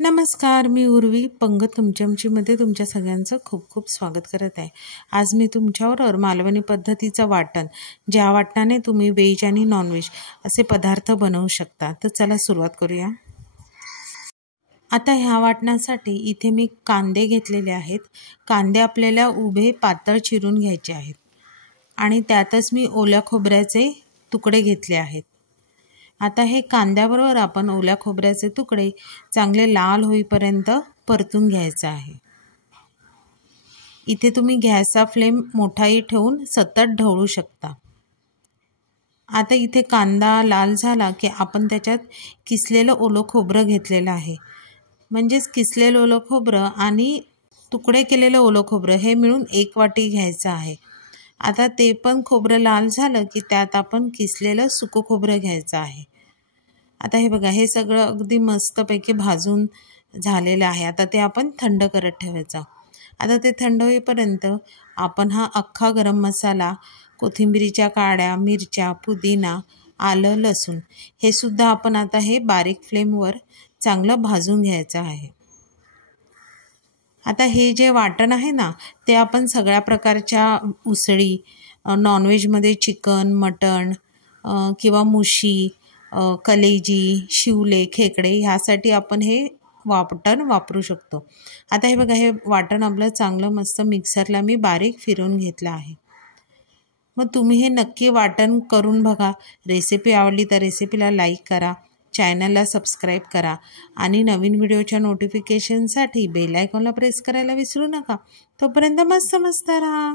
नमस्कार, मी उर्वी पंगत तुमच्यामध्ये तुमच्या सगळ्यांचं खूप खूप स्वागत करत आहे। आज मी तुमच्याबरोबर मालवणी पद्धतीचं वाटण, ज्या वाटणाने तुम्ही व्हेज आणि नॉनव्हेज असे पदार्थ बनवू शकता। तर चला सुरुवात करूया। आता ह्या वाटणासाठी इथे मी कांदे घेतलेले आहेत। कांदे आपल्याला उभे पातळ चिरून घ्यायचे आहेत आणि त्यातच मी ओल्या खोबऱ्याचे तुकडे घेतले आहेत। आता हे कांद्याबरोबर आपण ओल्या खोबऱ्याचे तुकडे चांगले लाल होईपर्यंत परतून घ्यायचे आहे। इथे तुम्ही गॅसचा फ्लेम मोठाही ठेवून सतत ढवळू शकता। आता इथे कांदा लाल झाला की आपण त्याच्यात किसलेलं ओलं खोबरं घेतलेलं आहे। म्हणजेच किसलेलं ओलं खोबरं आणि तुकडे केलेलं ओलं खोबरं हे मिळून 1 वाटी घ्यायचं आहे। आता ते पण खोबरं लाल झालं की त्यात आपण किसलेलं सुकं खोबरं घ्यायचं आहे। आता हे बघा, हे सगळं अगदी मस्तपैकी भाजून झालेलं आहे। आता ते आपण थंड करत ठेवायचं। आता ते थंड होईपर्यंत आपण हा अख्खा गरम मसाला, कोथिंबीरीच्या काड्या, मिरच्या, पुदिना, आलं, लसूण हे सुद्धा आपण आता हे बारीक फ्लेमवर चांगलं भाजून घ्यायचं आहे। आता हे जे वाटण आहे ना, ते आपण सगळ्या प्रकारच्या उसळी, नॉनव्हेजमध्ये चिकन, मटण किंवा मुशी, कलेजी, शिवले, खेकडे ह्यासाठी आपण हे वाटण वापरू शकतो। आता हे बघा, हे वाटण आपलं चांगलं मस्त मिक्सरला मी बारीक फिरवून घेतलं आहे। मग तुम्ही हे नक्की वाटण करून बघा। रेसिपी आवडली तर रेसिपीला लाईक करा, चॅनलला सबस्क्राईब करा आणि नवीन व्हिडिओच्या नोटिफिकेशनसाठी बेल आयकॉनला प्रेस करायला विसरू नका। तोपर्यंत मस्त राहा।